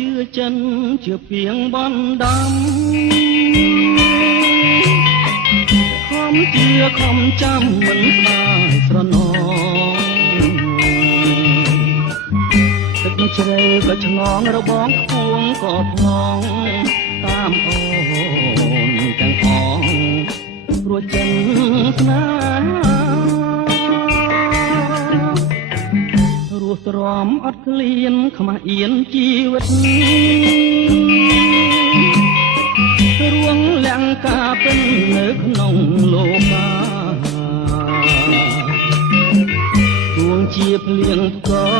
ជឿចិនជឿពីងបនដំខំជឿខំចាំមិនស្ដាយស្រណងទឹកជ្រៅក៏ឆ្ងងរបងខ្ពងក៏ផ្លងតាមអូនទាំងអងព្រោះចិនស្នេហារស់ទ្រាំអត់ឃ្លានខ្មាស់អៀនជីវិតរួងលាំងការពិននៅក្នុងលោកាទួងជាភ្លៀងផ្គរ